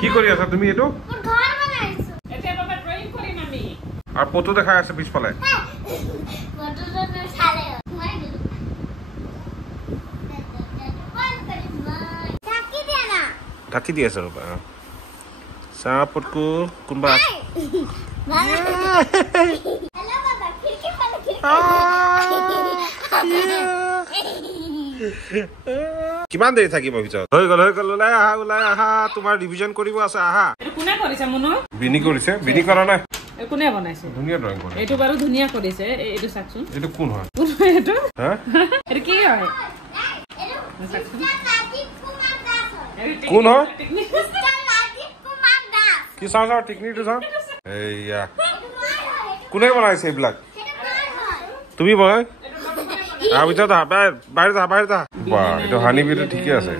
কি কৰি আছা তুমি এটো আৰ ফটো দেখাই আছে পিছফালে ঢাকি দি আছে ৰবা চাপটকো কোনবা কিমান দেৰি থাকিব ভিতৰত হৈ গল ওলাই আহা তোমাৰ ৰিভিজন কৰিব আছে আহা কোনে কৰিছে মুনু বিনি কৰিছে বিনি কৰা নাই কোনে বনাইছে ধুনিয়া ড্ৰয়িং কৰিছে এটো বাৰু ধুনিয়া কৰিছে এটো চাকচোন এটো কোন হয় এটো হা এটো কি হয় কোন হয় কি চাও টেকনিকটো চাও এইয়া কোনে বনাইছে এইবিলাক তুমি বনাই ভিতৰত বাহিৰ যা বা এইটো হানি বিটো ঠিকে আছে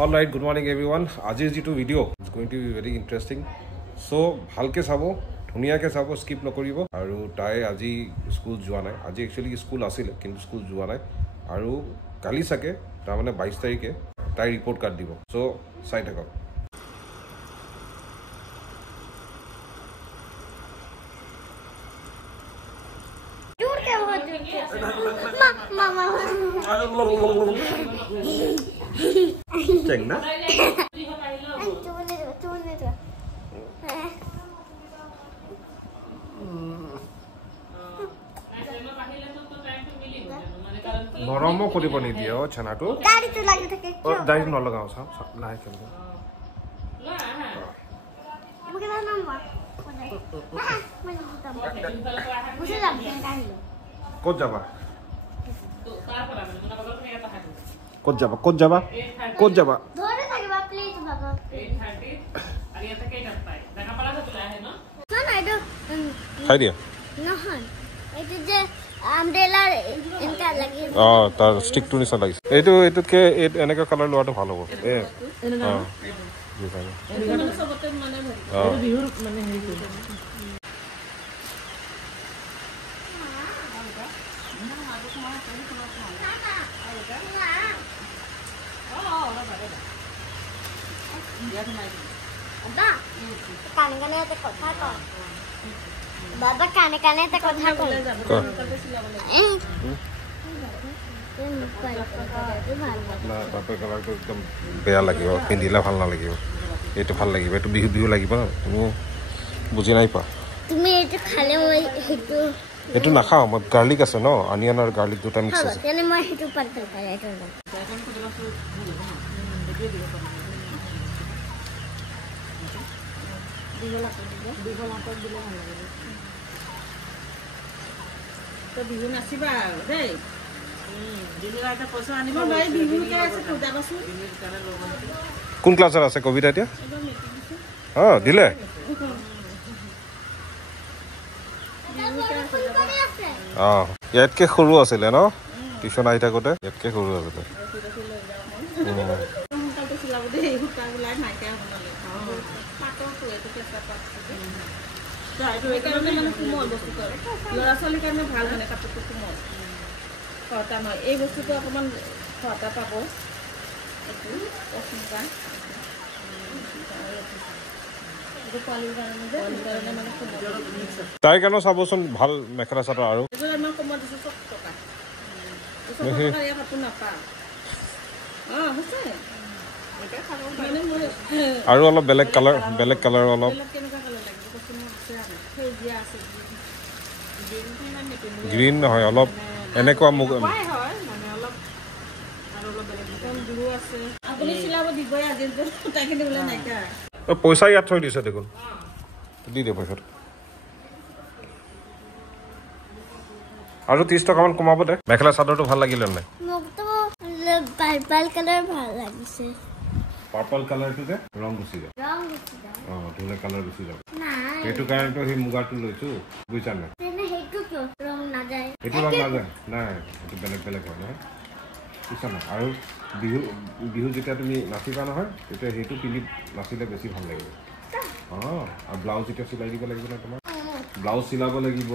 All right, good morning everyone. Ajay ji to video is going to be very interesting. So bhalke sabo, dhuniyake sabo, skip no koribo. Aru tai aji school joa nai. Aji actually school asile, kintu school joa nai. Aru kali sake, ta mane 22 tarike tai report card dibo. So side thako. Cheng na? Noromo koribo ni diyo chana tu. Dari tu lagi thake. Dari no lagao sa. Lai chalo. Bagaimana nama? Musa lagi kan? Kot jaba. Kot jaba. Kot jaba. Kot jaba. Dhore thake ba please baba. 8:30 আর এটা থেকে এটা পাই দেখা পালা তো চলে আহে না না না এটা খাই দিয়া নহয় এটা যে আমব্রেলা ইনকা লাগি তাৰ ষ্টিকটো নিচিনা লাগিছে এইটোতকে এনেকুৱা কালাৰ লোৱাটো ভাল হ'ব বাবা কানে কানে এটা কথা কয় পাৰ্পল কালাৰটো একদম বেয়া লাগিব পিন্ধিলে ভাল নালাগিব এইটো ভাল লাগিব এইটো বিহু বিহু লাগিব ন তুমি বুজি নাই পা তুমি এইটো খালে মই হেতু এইটো নাখাওঁ মই গাৰ্লিক আছে ন অনিয়ন আৰু গাৰ্লিক দুটা মিক্স আছে তেনে মই হেতু পাৰ্পল কালাৰটো লম তো বিহু নাচিবা দেই পইচা আনিব বিহুকে আছে পূজাবাচোন কোন ক্লাছৰ আছে কবিতা এতিয়া দিলে ইয়াতকে সৰু আছিলে ন টিউশ্যন আহি থাকোঁতে ইয়াতকে সৰু আছিলে ল'ৰা ছোৱালীৰ কাৰণে ভাল মানে কাপোৰটো কোমল খৰটা নহয় এই বস্তুটো অকণমান খৰটা পাব এইটো অস্মিতা তাই কাৰণে চাবচোন ভাল মেখেলা চাদৰ আৰু আৰু অলপ বেলেগ কালাৰ অলপ গ্ৰীণ নহয় অলপ এনেকুৱা মোক পইচা ইয়াত থৈ দিছে দেখোন দি দে পইচাটো আৰু 30 টকামান কমাব দে মেখেলা চাদৰটো ভাল লাগিলে নাই মোকতো পাৰ্পল কালাৰ ভাল লাগিছে পাৰ্পল কালাৰটো যে ৰং গুচি যায় ধুলে কালাৰ গুচি যাব সেইটো কাৰণেতো সেই মুগাটো লৈছো বুজিছা নাই ৰং নাযায় এইটো ৰং নাযায় নাই এইটো বেলেগ হয় নহয় বুজিছা নাই আৰু বিহু যেতিয়া তুমি নাচিবা নহয় তেতিয়া সেইটো পিন্ধি নাচিলে বেছি ভাল লাগিব আৰু ব্লাউজ এতিয়া চিলাই দিব লাগিব ন তোমাৰ ব্লাউজ চিলাব লাগিব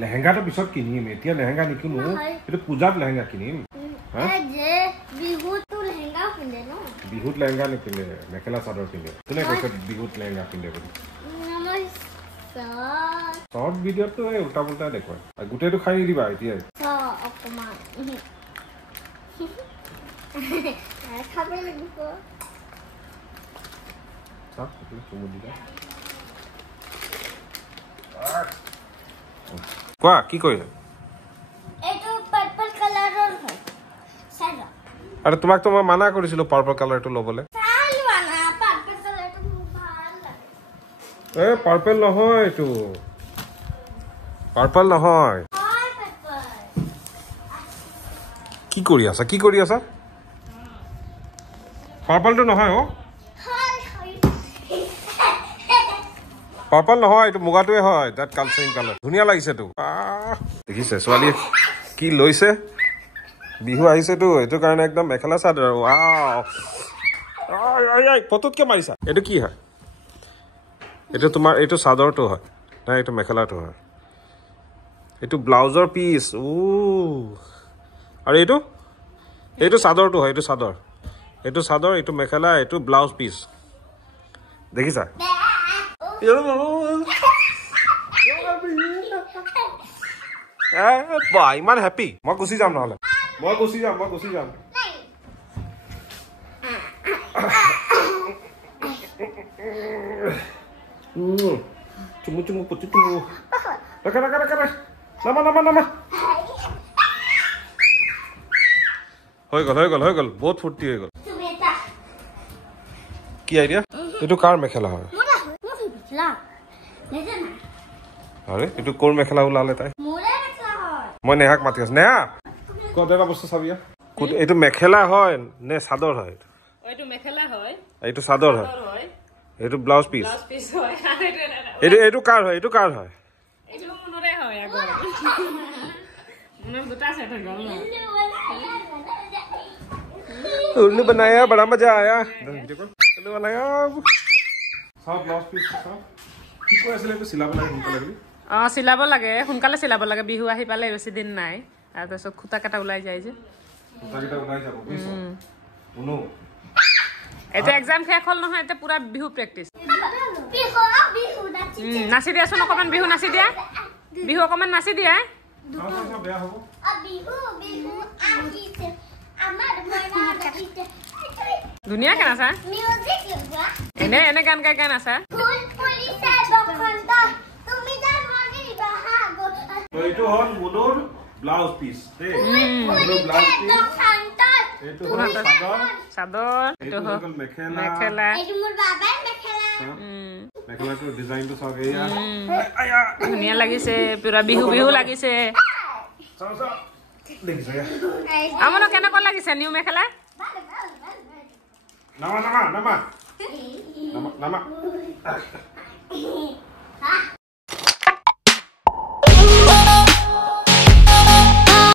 লেহেংগাটো পিছত কিনিম এতিয়া লেহেংগা নিকিনো এইটো পূজাত লেহেংগা কিনিম বিহুত লেহেংগা নিপিন্ধে মেখেলা চাদৰ পিন্ধে কোনে কৈছে বিহুত লেহেংগা পিন্ধে বুলি শ্বৰ্ট ভিডিঅ'টো এই উল্টা পুল্টা দেখুৱাই গোটেইটো খাই নিদিবা এতিয়াই কোৱা কি কৰিলা আৰু তোমাকতো মই মানা কৰিছিলো পাৰ্পল কালাৰটো ল'বলৈ পাৰ্পল নহয় এইটো পাৰ্পল নহয় কি কৰি আছা পাৰ্পলটো নহয় পাৰ্পল নহয় এইটো মুগাটোৱে হয় তাত কালচাৰিং কালাৰ ধুনীয়া লাগিছেতো দেখিছে ছোৱালীয়ে কি লৈছে বিহু আহিছেতো এইটো কাৰণে একদম মেখেলা চাদৰ পততকে মাৰিছা এইটো কি হয় এইটো তোমাৰ এইটো চাদৰটো হয় নাই এইটো মেখেলাটো হয় এইটো ব্লাউজৰ পিচ আৰু এইটো চাদৰটো হয় এইটো চাদৰ এইটো মেখেলা এইটো ব্লাউজ পিচ দেখিছা ইমান হেপী মই গুচি যাম নহ'লে মই গুচি যাম চুমু পুতি চুমু নামা হৈ গ'ল বহুত ফূৰ্তি হৈ গ'ল কি আইডিয়া এইটো কাৰ মেখেলা হয় আৰে এইটো কোৰ মেখেলা ওলালে তাই মই নেহাক মাতি আছো নেহা ক'ত এটা বস্তু চাবি এইটো মেখেলা হয় নে চাদৰ হয় এইটো চাদৰ হয় এইটো ব্লাউজ পিচ এইটো কাৰ হয় এয়া গ'ল মোৰ দুটা সেট হৈ গ'ল उल्लू बनाया बड़ा मजा आया उल्लू बनाया सब ब्लाउज पीस सब কি কৈ আছিলে তো সিলাব লাগে সোনকালে বুলি সিলাব লাগে সোনকালে সিলাব লাগে বিহু আহি পালে বেছি দিন নাই আৰু তাৰপিছত খুটা কাটা ওলাই যায় যে খুটা কাটা ওলাই যাব বুজিছ উনো এটা এক্সাম শেষ হ'ল নহয় এটা পুৰা বিহু প্ৰেক্টিছ বিহু নাচি দিয়াচোন অকণমান বিহু নাচি দিয়া বিহু অকণমান নাচি দিয়া বেয়া হ'ব বিহু আহিছে আমাৰ মইনা আহিছে ধুনীয়াকে নাচা মিউজিক লগোৱা এনে এনে গান গাই গাই নাচা ফুল ফুলিছে বসন্ত তুমি যাৰ মনে বাহাগ তো এইটো হ'ল মুনুৰ ব্লাউজ পিস দে মুনুৰ ব্লাউজ পিস বসন্ত এইটো হ'ল চাদৰ চাদৰ এইটো হ'ল মেখেলা মেখেলা এইটো মোৰ বাবাৰ মেখেলা মেখেলাটোৰ ডিজাইনটো চাওক এয়া আয়া ধুনীয়া লাগিছে পুৰা বিহু বিহু লাগিছে চাও চাও দেখিছা আমনো কেনেকুৱা লাগিছে নিউ মেখেলা নামা নামা নামা নামা নামা হা